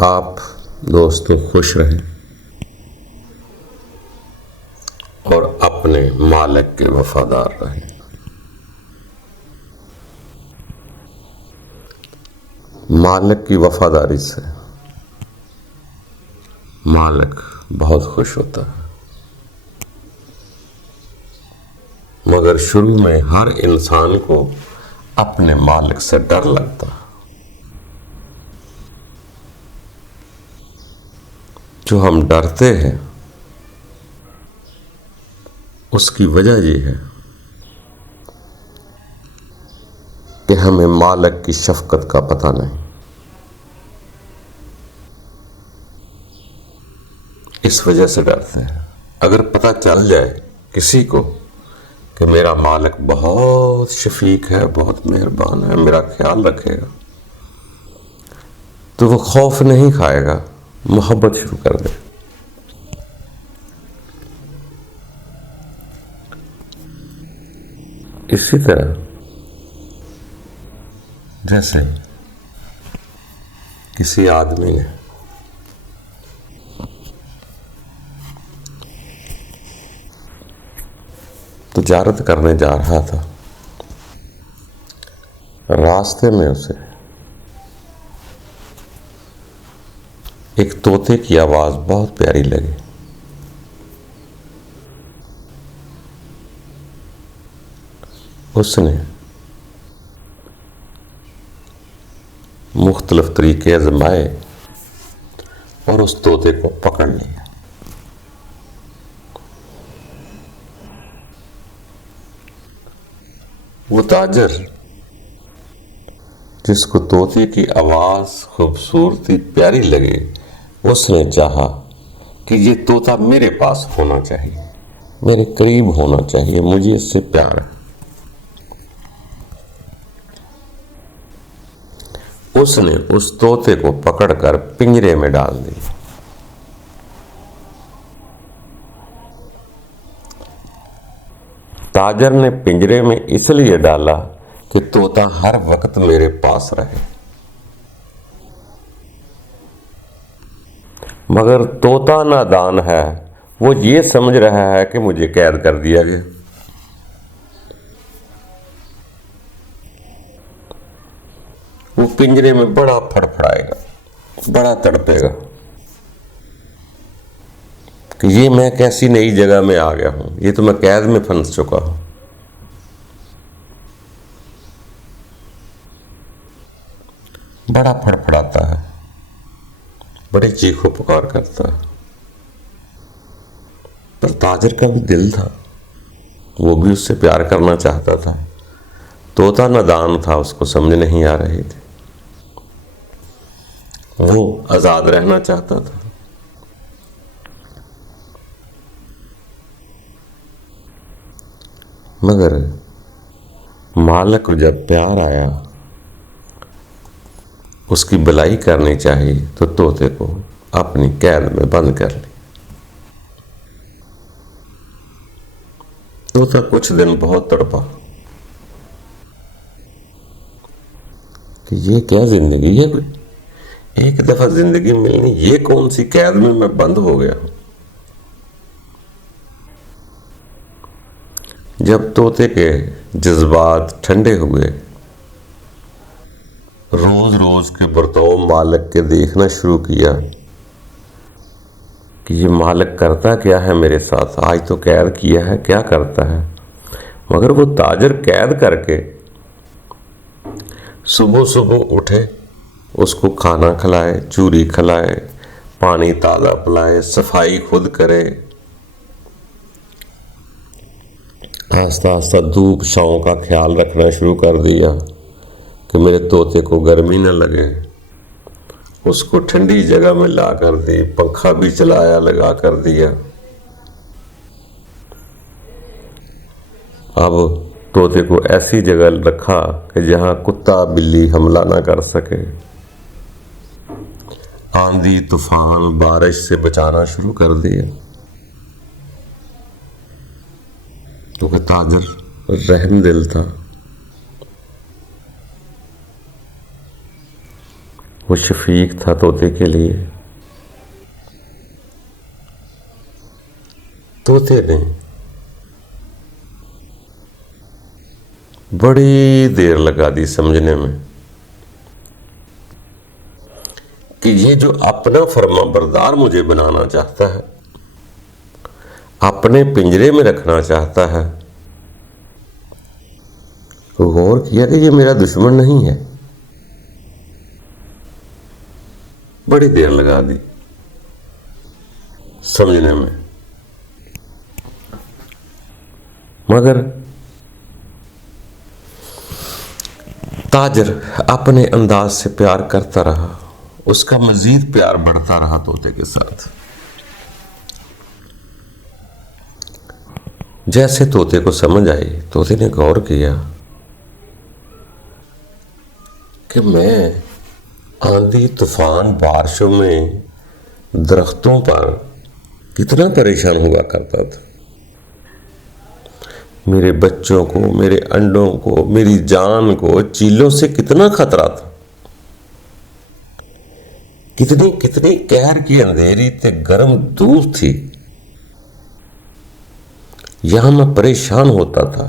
آپ دوستوں خوش رہیں اور اپنے مالک کے وفادار رہیں۔ مالک کی وفاداری سے مالک بہت خوش ہوتا ہے، مگر شروع میں ہر انسان کو اپنے مالک سے ڈر لگتا ہے۔ جو ہم ڈرتے ہیں اس کی وجہ یہ ہے کہ ہمیں مالک کی شفقت کا پتہ نہیں۔ اس وجہ سے ڈرتے ہیں۔ اگر پتہ چل جائے کسی کو کہ میرا مالک بہت شفیق ہے، بہت مہربان ہے، میرا خیال رکھے گا، تو وہ خوف نہیں کھائے گا، محبت شروع کر دے۔ اسی طرح جیسے کسی آدمی نے تجارت کرنے جا رہا تھا، راستے میں اسے ایک طوطے کی آواز بہت پیاری لگی۔ اس نے مختلف طریقے آزمائے اور اس طوطے کو پکڑ لیا۔ وہ تاجر جس کو طوطے کی آواز خوبصورتی پیاری لگے، اس نے چاہا کہ یہ طوطا میرے پاس ہونا چاہیے، میرے قریب ہونا چاہیے، مجھے اس سے پیار ہے۔ اس نے اس طوطے کو پکڑ کر پنجرے میں ڈال دیا۔ تاجر نے پنجرے میں اس لیے ڈالا کہ طوطا ہر وقت میرے پاس رہے، مگر طوطا نادان ہے، وہ یہ سمجھ رہا ہے کہ مجھے قید کر دیا گیا۔ وہ پنجرے میں بڑا پھڑپھڑائے گا، بڑا تڑپے گا کہ یہ میں کیسی نئی جگہ میں آ گیا ہوں، یہ تو میں قید میں پھنس چکا ہوں۔ بڑا پھڑپڑاتا ہے، بڑی چیخو پکار کرتا ہے۔ پر تاجر کا بھی دل تھا، وہ بھی اس سے پیار کرنا چاہتا تھا۔ طوطا نادان تھا، اس کو سمجھ نہیں آ رہی تھی، وہ آزاد رہنا چاہتا تھا۔ مگر مالک کو جب پیار آیا، اس کی بھلائی کرنی چاہیے، تو طوطے کو اپنی قید میں بند کر لی۔ طوطا کچھ دن بہت تڑپا کہ یہ کیا زندگی ہے، کوئی ایک دفعہ زندگی ملنی، یہ کون سی قید میں بند ہو گیا ہوں۔ جب طوطے کے جذبات ٹھنڈے ہوئے، روز روز کے برتاؤ مالک کے دیکھنا شروع کیا کہ یہ مالک کرتا کیا ہے میرے ساتھ، آج تو قید کیا ہے، کیا کرتا ہے۔ مگر وہ تاجر قید کر کے صبح صبح اٹھے، اس کو کھانا کھلائے، چوری کھلائے، پانی تازہ پلائے، صفائی خود کرے، آہستہ آہستہ دھوپ چھاؤں کا خیال رکھنا شروع کر دیا کہ میرے طوطے کو گرمی نہ لگے۔ اس کو ٹھنڈی جگہ میں لا کر دی، پنکھا بھی چلایا، لگا کر دیا۔ اب طوطے کو ایسی جگہ رکھا کہ جہاں کتا بلی حملہ نہ کر سکے۔ آندھی طوفان بارش سے بچانا شروع کر دیا، کیونکہ تاجر رحم دل تھا۔ وہ شفیق تھا طوطے کے لیے. طوطے نے بڑی دیر لگا دی سمجھنے میں کہ یہ جو اپنا فرما بردار مجھے بنانا چاہتا ہے، اپنے پنجرے میں رکھنا چاہتا ہے، غور کیا کہ یہ میرا دشمن نہیں ہے. بڑی دیر لگا دی سمجھنے میں، مگر تاجر اپنے انداز سے پیار کرتا رہا. اس کا مزید پیار بڑھتا رہا طوطے کے ساتھ. جیسے طوطے کو سمجھ آئی، طوطے نے غور کیا کہ میں آندھی طوفان بارشوں میں درختوں پر کتنا پریشان ہوا کرتا تھا. میرے بچوں کو، میرے انڈوں کو، میری جان کو چیلوں سے کتنا خطرہ تھا. کتنی کتنی قہر کی اندھیری تے گرم دھوپ تھی. یہاں میں پریشان ہوتا تھا.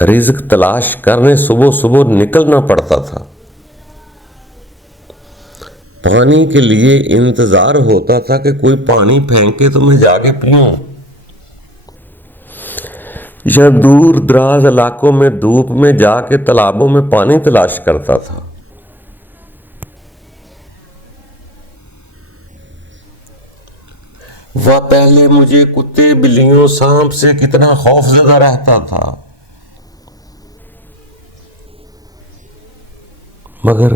رزق تلاش کرنے صبح صبح نکلنا پڑتا تھا. پانی کے لیے انتظار ہوتا تھا کہ کوئی پانی پھینکے تو میں جا کے پیوں. یا دور دراز علاقوں میں دھوپ میں جا کے تالابوں میں پانی تلاش کرتا تھا. وہ پہلے مجھے کتے بلیوں سانپ سے کتنا خوف زدہ رہتا تھا، مگر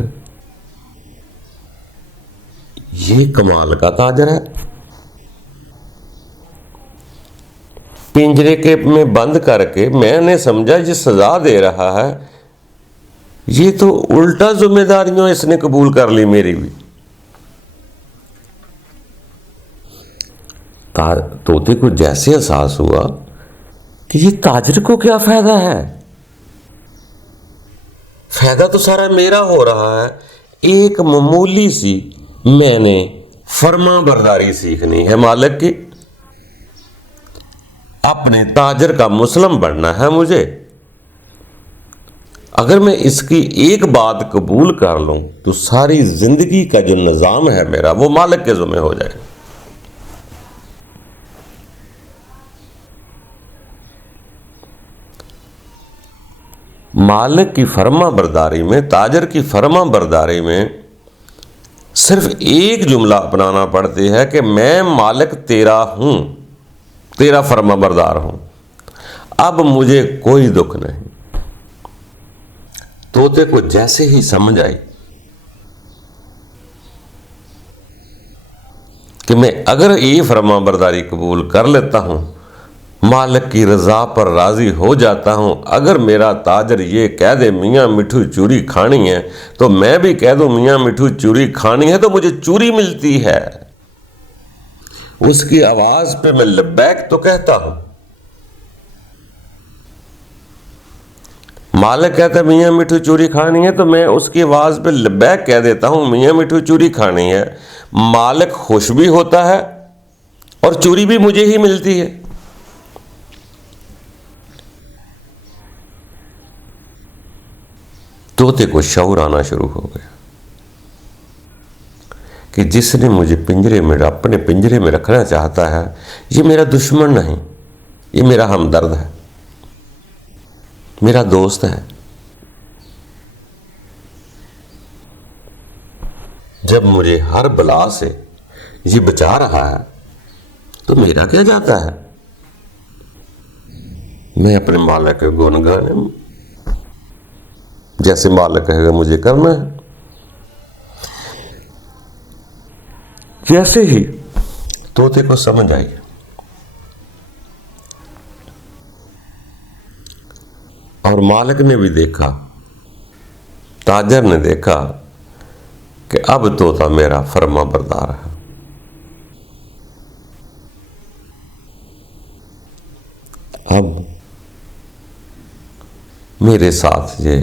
یہ کمال کا تاجر ہے. پنجرے کے میں بند کر کے میں نے سمجھا یہ سزا دے رہا ہے، یہ تو الٹا ذمہ داریاں اس نے قبول کر لی میری بھی. طوطے کو جیسے احساس ہوا کہ یہ تاجر کو کیا فائدہ ہے، فائدہ تو سارا میرا ہو رہا ہے. ایک معمولی سی میں نے فرما برداری سیکھنی ہے مالک کی، اپنے تاجر کا مسلم بننا ہے مجھے. اگر میں اس کی ایک بات قبول کر لوں تو ساری زندگی کا جو نظام ہے میرا وہ مالک کے ذمہ ہو جائے. مالک کی فرما برداری میں، تاجر کی فرما برداری میں صرف ایک جملہ اپنانا پڑتی ہے کہ میں مالک تیرا ہوں، تیرا فرما بردار ہوں، اب مجھے کوئی دکھ نہیں. طوطے کو جیسے ہی سمجھ آئی کہ میں اگر یہ فرما برداری قبول کر لیتا ہوں، مالک کی رضا پر راضی ہو جاتا ہوں، اگر میرا تاجر یہ کہہ دے میاں مٹھو چوری کھانی ہے تو میں بھی کہہ دوں میاں مٹھو چوری کھانی ہے تو مجھے چوری ملتی ہے. اس کی آواز پہ میں لبیک تو کہتا ہوں. مالک کہتا ہے میاں مٹھو چوری کھانی ہے تو میں اس کی آواز پہ لبیک کہہ دیتا ہوں میاں مٹھو چوری کھانی ہے. مالک خوش بھی ہوتا ہے اور چوری بھی مجھے ہی ملتی ہے. طوطے کو شعور آنا شروع ہو گیا کہ جس نے مجھے اپنے پنجرے میں رکھنا چاہتا ہے یہ میرا دشمن نہیں، یہ میرا ہمدرد ہے، میرا دوست ہے. جب مجھے ہر بلا سے یہ بچا رہا ہے تو میرا کیا جاتا ہے. میں اپنے مالک کے گن گانے جیسے مالک کہے گا مجھے کرنا ہے. جیسے ہی طوطے کو سمجھ آئی اور مالک نے بھی دیکھا، تاجر نے دیکھا کہ اب طوطا میرا فرما بردار ہے. اب میرے ساتھ یہ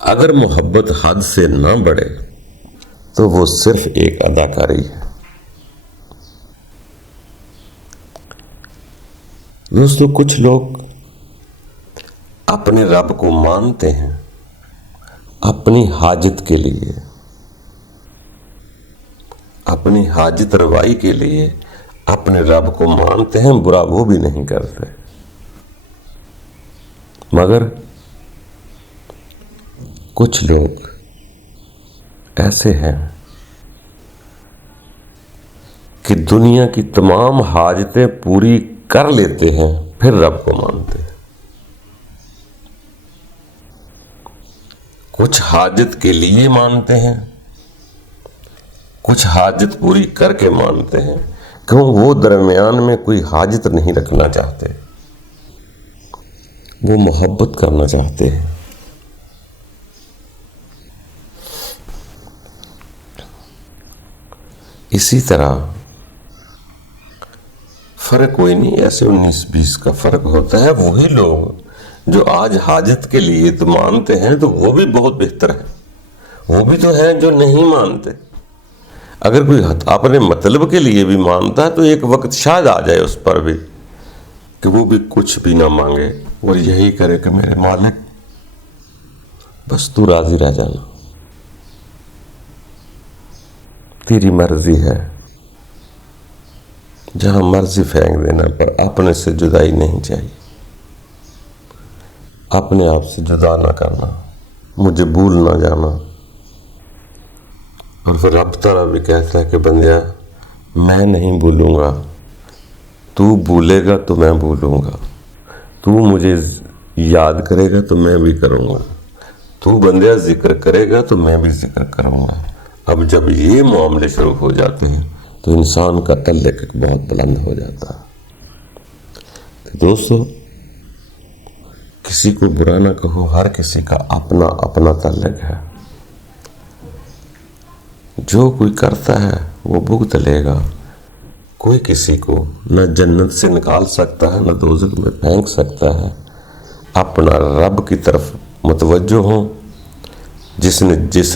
اگر محبت حد سے نہ بڑھے تو وہ صرف ایک اداکاری ہے۔ دوستو، کچھ لوگ اپنے رب کو مانتے ہیں اپنی حاجت کے لیے، اپنی حاجت روائی کے لیے اپنے رب کو مانتے ہیں، برا وہ بھی نہیں کرتے، مگر کچھ لوگ ایسے ہیں کہ دنیا کی تمام حاجتیں پوری کر لیتے ہیں پھر رب کو مانتے ہیں۔ کچھ حاجت کے لیے مانتے ہیں، کچھ حاجت پوری کر کے مانتے ہیں، کیوں وہ درمیان میں کوئی حاجت نہیں رکھنا چاہتے، وہ محبت کرنا چاہتے ہیں۔ اسی طرح فرق کوئی نہیں، ایسے 19-20 کا فرق ہوتا ہے۔ وہی لوگ جو آج حاجت کے لیے تو مانتے ہیں تو وہ بھی بہت بہتر ہے، وہ بھی تو ہیں جو نہیں مانتے۔ اگر کوئی اپنے مطلب کے لیے بھی مانتا ہے تو ایک وقت شاید آ جائے اس پر بھی کہ وہ بھی کچھ بھی نہ مانگے اور یہی کرے کہ میرے مالک بس تو راضی رہ جانا، تیری مرضی ہے، جہاں مرضی پھینک دینا، پر اپنے سے جدائی نہیں چاہیے، اپنے آپ سے جدا نہ کرنا، مجھے بھول نہ جانا۔ اور پھر رب تعالیٰ بھی کہتا ہے کہ بندیا میں نہیں بھولوں گا، تو بھولے گا تو میں بھولوں گا، تو مجھے یاد کرے گا تو میں بھی کروں گا، تو بندیا ذکر کرے گا تو میں بھی ذکر کروں گا۔ اب جب یہ معاملے شروع ہو جاتے ہیں تو انسان کا تعلق بہت بلند ہو جاتا ہے۔ دوستو، کسی کو برا نہ کہو، ہر کسی کا اپنا اپنا تعلق ہے، جو کوئی کرتا ہے وہ بھگت لے گا۔ کوئی کسی کو نہ جنت سے نکال سکتا ہے نہ دوزخ میں پھینک سکتا ہے۔ اپنا رب کی طرف متوجہ ہوں، جس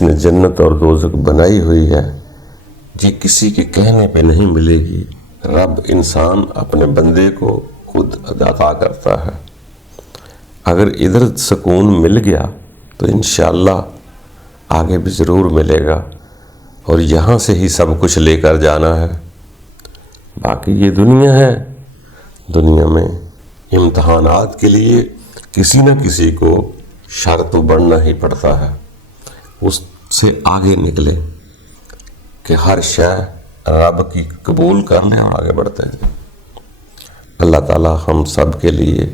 نے جنت اور دوزخ بنائی ہوئی ہے، یہ کسی کے کہنے پہ نہیں ملے گی۔ رب انسان اپنے بندے کو خود عطا کرتا ہے۔ اگر ادھر سکون مل گیا تو انشاءاللہ آگے بھی ضرور ملے گا، اور یہاں سے ہی سب کچھ لے کر جانا ہے۔ باقی یہ دنیا ہے، دنیا میں امتحانات کے لیے کسی نہ کسی کو شر تو بڑھنا ہی پڑتا ہے، اس سے آگے نکلے کہ ہر شے رب کی قبول کر لیں اور آگے بڑھتے ہیں۔ اللہ تعالی ہم سب کے لیے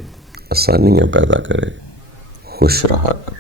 آسانیاں پیدا کرے، خوش رہا کر۔